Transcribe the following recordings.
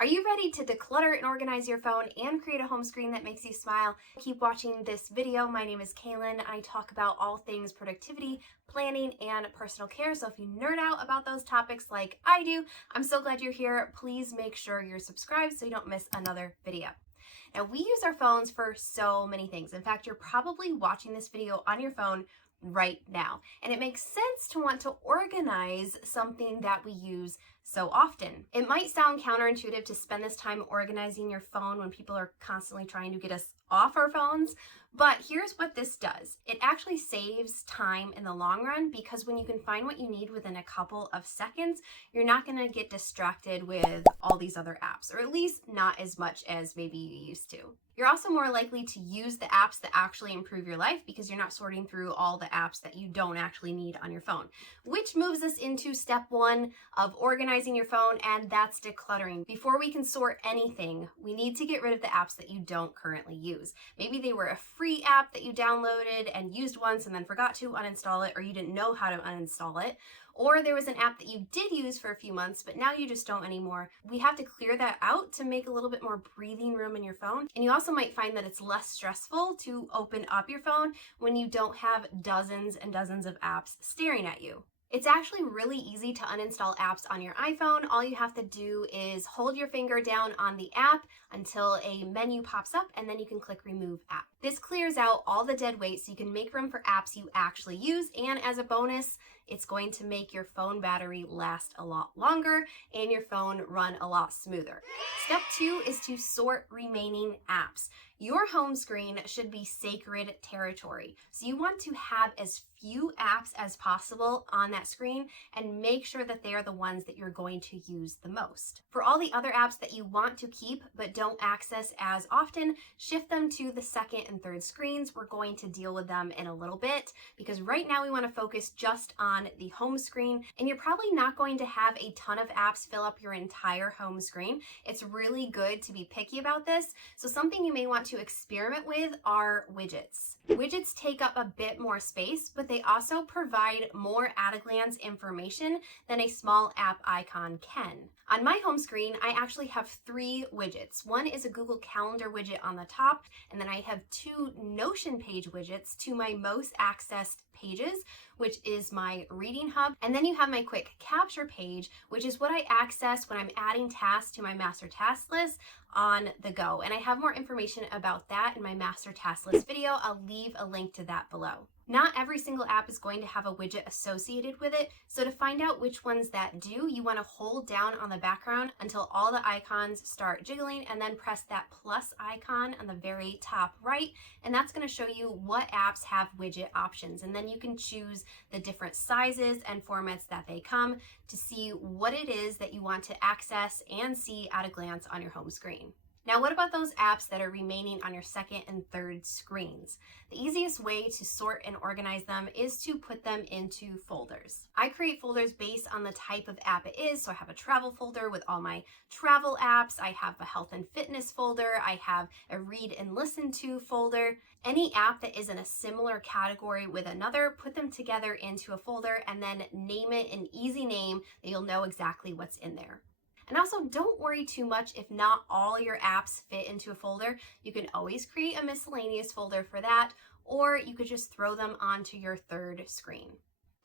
Are you ready to declutter and organize your phone and create a home screen that makes you smile? Keep watching this video. My name is Kalyn. I talk about all things productivity, planning, and personal care. So if you nerd out about those topics like I do, I'm so glad you're here. Please make sure you're subscribed so you don't miss another video. Now, we use our phones for so many things. In fact, you're probably watching this video on your phone right now. And it makes sense to want to organize something that we use so often. It might sound counterintuitive to spend this time organizing your phone when people are constantly trying to get us off our phones, but here's what this does. It actually saves time in the long run because when you can find what you need within a couple of seconds, you're not going to get distracted with all these other apps, or at least not as much as maybe you used to. You're also more likely to use the apps that actually improve your life because you're not sorting through all the apps that you don't actually need on your phone, which moves us into step one of organizing your phone, and that's decluttering. Before we can sort anything, we need to get rid of the apps that you don't currently use. Maybe they were a free app that you downloaded and used once and then forgot to uninstall it, or you didn't know how to uninstall it. Or there was an app that you did use for a few months, but now you just don't anymore. We have to clear that out to make a little bit more breathing room in your phone. And you also might find that it's less stressful to open up your phone when you don't have dozens and dozens of apps staring at you. It's actually really easy to uninstall apps on your iPhone. All you have to do is hold your finger down on the app until a menu pops up, and then you can click Remove App. This clears out all the dead weight so you can make room for apps you actually use, and as a bonus, it's going to make your phone battery last a lot longer and your phone run a lot smoother. Step two is to sort remaining apps. Your home screen should be sacred territory. So you want to have as few apps as possible on that screen and make sure that they are the ones that you're going to use the most. For all the other apps that you want to keep but don't access as often, shift them to the second and third screens. We're going to deal with them in a little bit because right now we want to focus just on the home screen, and you're probably not going to have a ton of apps fill up your entire home screen. It's really good to be picky about this. So something you may want to experiment with are widgets. Widgets take up a bit more space, but they also provide more at-a-glance information than a small app icon can. On my home screen, I actually have 3 widgets. One is a Google Calendar widget on the top, and then I have 2 Notion page widgets to my most accessed pages, which is my reading hub. And then you have my quick capture page, which is what I access when I'm adding tasks to my master task list on the go. And I have more information about that in my master task list video. I'll leave a link to that below. Not every single app is going to have a widget associated with it, so to find out which ones that do, you want to hold down on the background until all the icons start jiggling, and then press that plus icon on the very top right, and that's going to show you what apps have widget options, and then you can choose the different sizes and formats that they come to see what it is that you want to access and see at a glance on your home screen. Now, what about those apps that are remaining on your second and third screens? The easiest way to sort and organize them is to put them into folders. I create folders based on the type of app it is. So I have a travel folder with all my travel apps. I have a health and fitness folder. I have a read and listen to folder. Any app that is in a similar category with another, put them together into a folder and then name it an easy name that you'll know exactly what's in there. And also, don't worry too much if not all your apps fit into a folder. You can always create a miscellaneous folder for that, or you could just throw them onto your third screen.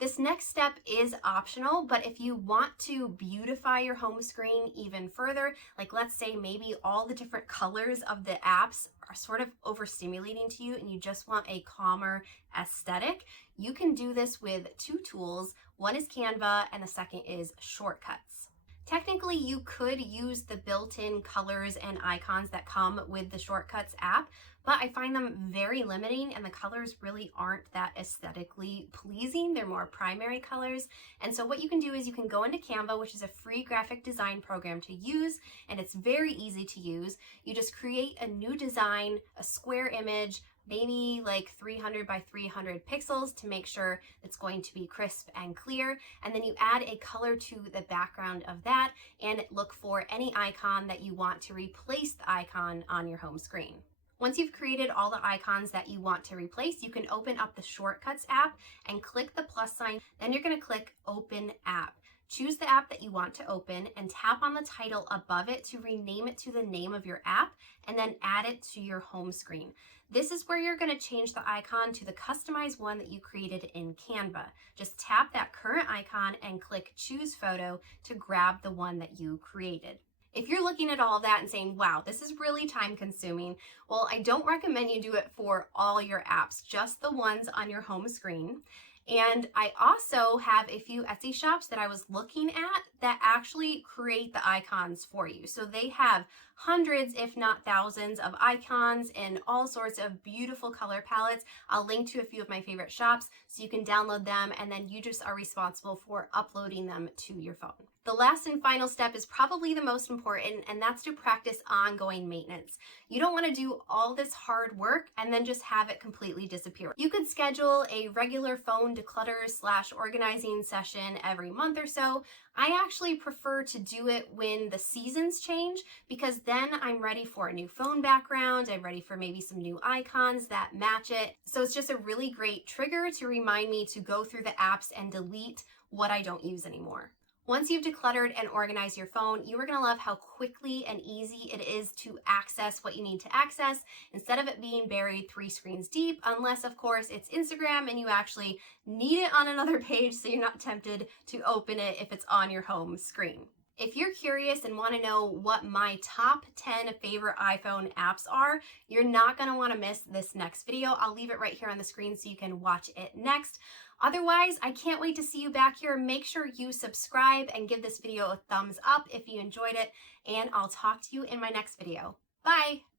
This next step is optional, but if you want to beautify your home screen even further, like let's say maybe all the different colors of the apps are sort of overstimulating to you and you just want a calmer aesthetic, you can do this with 2 tools. One is Canva and the second is Shortcuts. Technically, you could use the built-in colors and icons that come with the Shortcuts app, but I find them very limiting and the colors really aren't that aesthetically pleasing. They're more primary colors. And so what you can do is you can go into Canva, which is a free graphic design program to use, and it's very easy to use. You just create a new design, a square image, maybe like 300 by 300 pixels to make sure it's going to be crisp and clear. And then you add a color to the background of that and look for any icon that you want to replace the icon on your home screen. Once you've created all the icons that you want to replace, you can open up the Shortcuts app and click the plus sign. Then you're going to click Open App. choose the app that you want to open and tap on the title above it to rename it to the name of your app and then add it to your home screen. This is where you're going to change the icon to the customized one that you created in Canva. Just tap that current icon and click Choose Photo to grab the one that you created. If you're looking at all of that and saying, wow, this is really time consuming, well, I don't recommend you do it for all your apps, just the ones on your home screen. And I also have a few Etsy shops that I was looking at that actually create the icons for you. So they have hundreds, if not thousands, of icons in all sorts of beautiful color palettes. I'll link to a few of my favorite shops so you can download them, and then you just are responsible for uploading them to your phone. The last and final step is probably the most important, and that's to practice ongoing maintenance. You don't want to do all this hard work and then just have it completely disappear. You could schedule a regular phone declutter/organizing session every month or so. I actually prefer to do it when the seasons change, because then I'm ready for a new phone background. I'm ready for maybe some new icons that match it. So it's just a really great trigger to remind me to go through the apps and delete what I don't use anymore. Once you've decluttered and organized your phone, you are going to love how quickly and easy it is to access what you need to access instead of it being buried 3 screens deep, unless of course it's Instagram and you actually need it on another page so you're not tempted to open it if it's on your home screen. If you're curious and want to know what my top 10 favorite iPhone apps are, you're not going to want to miss this next video. I'll leave it right here on the screen so you can watch it next. Otherwise, I can't wait to see you back here. Make sure you subscribe and give this video a thumbs up if you enjoyed it, and I'll talk to you in my next video. Bye!